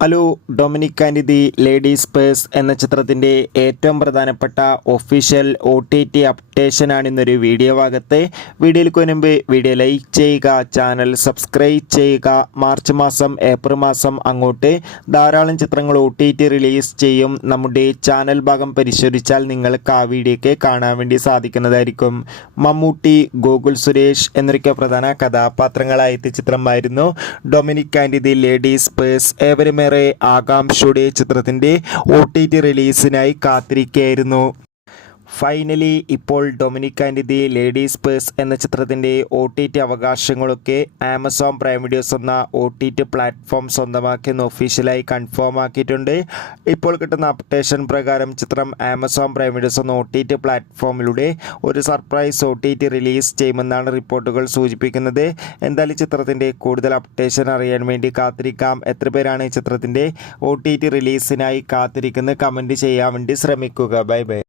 Hello, Dominic and the ladies purse എന്ന ചിത്രത്തിൻ്റെ ഏറ്റവും പ്രധാനപ്പെട്ട ഒഫീഷ്യൽ OTT അപ്ഡേഷനാണ് ഇന്നൊരു വീഡിയോ ഭാഗത്ത്. വീഡിയോയിലേക്ക് മുൻപ് വീഡിയോ ലൈക്ക് ചെയ്യുക, ചാനൽ സബ്സ്ക്രൈബ് ചെയ്യുക. മാർച്ച് മാസം ഏപ്രിൽ മാസം അങ്ങോട്ട് ധാരാളം ചിത്രങ്ങൾ OTT റിലീസ് ചെയ്യും. നമ്മുടെ ചാനൽ ഭാഗം പരിശോധിച്ചാൽ നിങ്ങൾക്ക് ആ വീഡിയോയ്ക്ക് കാണാൻ വേണ്ടി സാധിക്കുന്നതായിരിക്കും. മമ്മൂട്ടി, ഗോകുൽ സുരേഷ് എന്നൊക്കെ പ്രധാന കഥാപാത്രങ്ങളായ ചിത്രമായിരുന്നു Dominic and the ladies purse. ഏവരും ആകാംക്ഷയുടെ ചിത്രത്തിൻ്റെ OTT റിലീസിനായി കാത്തിരിക്കുകയായിരുന്നു. ഫൈനലി ഇപ്പോൾ Dominic and the ladies purse എന്ന ചിത്രത്തിൻ്റെ OTT അവകാശങ്ങളൊക്കെ ആമസോൺ പ്രൈം വീഡിയോസ് എന്ന OTT പ്ലാറ്റ്ഫോം സ്വന്തമാക്കിയെന്ന് ഒഫീഷ്യലായി കൺഫേം ആക്കിയിട്ടുണ്ട്. ഇപ്പോൾ കിട്ടുന്ന അപ്ഡേഷൻ പ്രകാരം ചിത്രം ആമസോൺ പ്രൈം വീഡിയോസ് എന്ന OTT പ്ലാറ്റ്ഫോമിലൂടെ ഒരു സർപ്രൈസ് OTT റിലീസ് ചെയ്യുമെന്നാണ് റിപ്പോർട്ടുകൾ സൂചിപ്പിക്കുന്നത്. എന്തായാലും ചിത്രത്തിൻ്റെ കൂടുതൽ അപ്ഡേഷൻ അറിയാൻ വേണ്ടി കാത്തിരിക്കാം. എത്ര പേരാണ് ചിത്രത്തിൻ്റെ OTT റിലീസിനായി കാത്തിരിക്കുന്നത്? കമൻറ്റ് ചെയ്യാൻ വേണ്ടി ശ്രമിക്കുക. Bye bye.